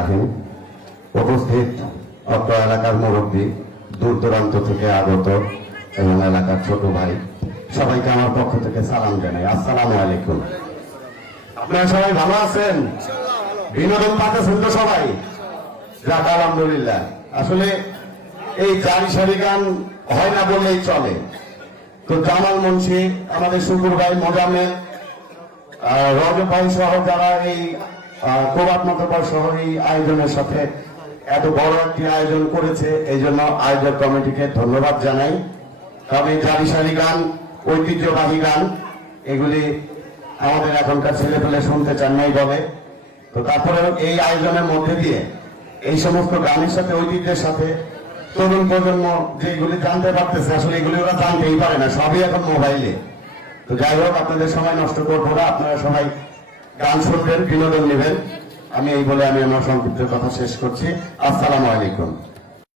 রাহিম উপস্থিত অত্র এলাকার মুরব্বী, দূর দূরান্ত থেকে আগত এবং এলাকার ছোট ভাই। সবাইকে আমার পক্ষ থেকে সালাম জানাই। আসসালামু আলাইকুম। আপনারা সবাই ভালো আছেন? বিনোদন পাচ্ছেন তো সবাই? যাক, আলহামদুলিল্লাহ। আসলে এই চারি সারি গান হয় না বললেই চলে। তো জামাল মুন্সি, আমাদের শুকুর ভাই মোজামেল রজব ভাই সহ যারা এই মতবার সহ এই আয়োজনের সাথে এত বড় একটি আয়োজন করেছে এই জন্য আয়োজক কমিটিকে ধন্যবাদ জানাই। তবে জারি সারি গান, ঐতিহ্যবাহী গান, এগুলি আমাদের এখনকার ছেলে পেলে শুনতে চান নাই বলে। তো তারপরে এই আয়োজনের মধ্যে দিয়ে এই সমস্ত গানের সাথে, ঐতিহ্যের সাথে তরুণ প্রজন্ম যেগুলি জানতে পারতেছে, আসলে এগুলি ওরা জানতেই পারে না, সবই এখন মোবাইলে। তো যাই হোক, আপনাদের সময় নষ্ট করব না, আপনারা সবাই গান শুনবেন, বিনোদন নেবেন। আমি এই বলে আমি আমার সংক্ষিপ্ত কথা শেষ করছি। আসসালামু আলাইকুম।